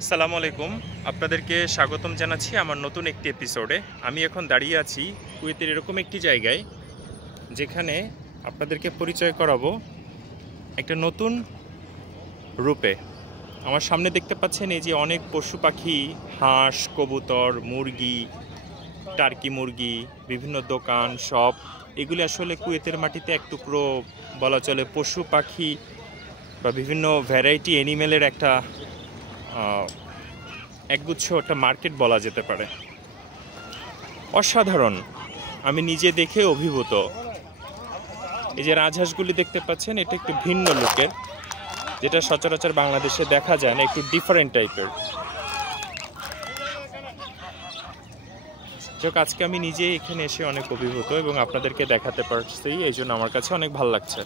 আসসালামু আলাইকুম, আপনাদেরকে স্বাগতম জানাচ্ছি আমার নতুন একটি এপিসোডে। আমি এখন দাঁড়িয়ে আছি কুয়েতের এরকম একটি জায়গায়, যেখানে আপনাদেরকে পরিচয় করাবো একটা নতুন রূপে। আমার সামনে দেখতে পাচ্ছেন এই যে অনেক পশু পাখি, হাঁস, কবুতর, মুরগি, টার্কি মুরগি, বিভিন্ন দোকান, শপ। এগুলি আসলে কুয়েতের মাটিতে এক টুকরো বলা চলে পশু পাখি বা বিভিন্ন ভ্যারাইটি অ্যানিমেলের একটা একগুচ্ছ একটা মার্কেট বলা যেতে পারে। অসাধারণ, আমি নিজে দেখে অভিভূত। এই যে রাজহাঁসগুলি দেখতে পাচ্ছেন, এটা একটু ভিন্ন লুকের, যেটা সচরাচর বাংলাদেশে দেখা যায় না, একটু ডিফারেন্ট টাইপের। আজকে আমি নিজে এখানে এসে অনেক অভিভূত এবং আপনাদেরকে দেখাতে পারছি, এই জন্য আমার কাছে অনেক ভালো লাগছে।